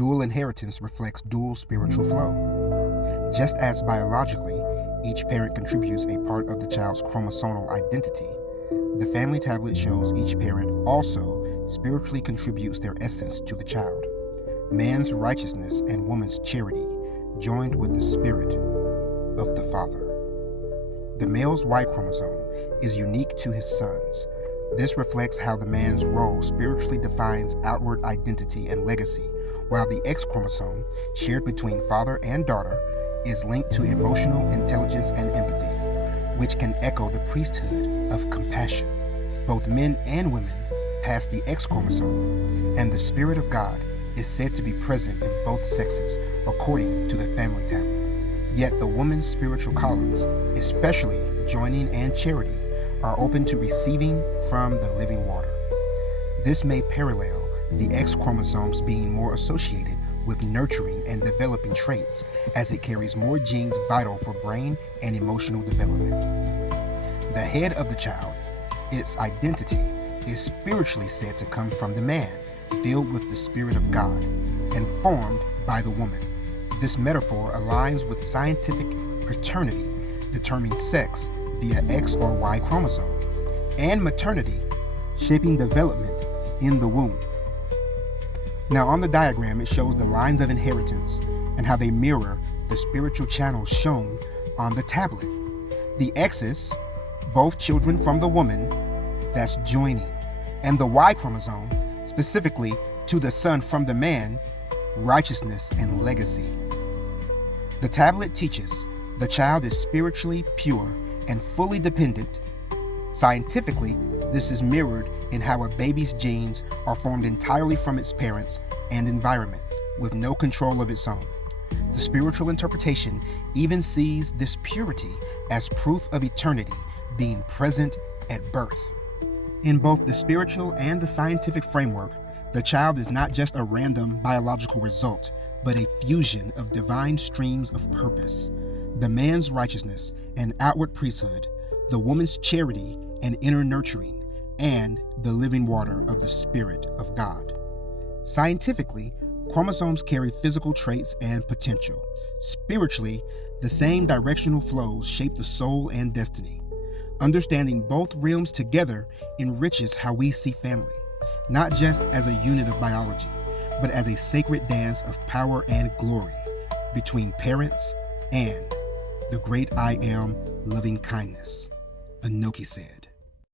Dual inheritance reflects dual spiritual flow. Just as biologically, each parent contributes a part of the child's chromosomal identity, the family tablet shows each parent also spiritually contributes their essence to the child. Man's righteousness and woman's charity, joined with the spirit of the father. The male's Y chromosome is unique to his sons. This reflects how the man's role spiritually defines outward identity and legacy, while the X chromosome, shared between father and daughter, is linked to emotional intelligence and empathy, which can echo the priesthood of compassion. Both men and women pass the X chromosome, and the Spirit of God is said to be present in both sexes, according to the family tablet. Yet the woman's spiritual callings, especially joining and charity, are open to receiving from the living water. This may parallel the X chromosomes being more associated with nurturing and developing traits, as it carries more genes vital for brain and emotional development. The head of the child, its identity, is spiritually said to come from the man, filled with the Spirit of God, and formed by the woman. This metaphor aligns with scientific paternity, determining sex via X or Y chromosome, and maternity, shaping development in the womb. Now on the diagram, it shows the lines of inheritance and how they mirror the spiritual channels shown on the tablet. The X's, both children from the woman, that's joining, and the Y chromosome, specifically to the son from the man, righteousness and legacy. The tablet teaches the child is spiritually pure and fully dependent. Scientifically, this is mirrored in how a baby's genes are formed entirely from its parents and environment, with no control of its own. The spiritual interpretation even sees this purity as proof of eternity being present at birth. In both the spiritual and the scientific framework, the child is not just a random biological result, but a fusion of divine streams of purpose. The man's righteousness and outward priesthood, the woman's charity and inner nurturing, and the living water of the Spirit of God. Scientifically, chromosomes carry physical traits and potential. Spiritually, the same directional flows shape the soul and destiny. Understanding both realms together enriches how we see family, not just as a unit of biology, but as a sacred dance of power and glory between parents and the great I Am loving kindness, Anoki said.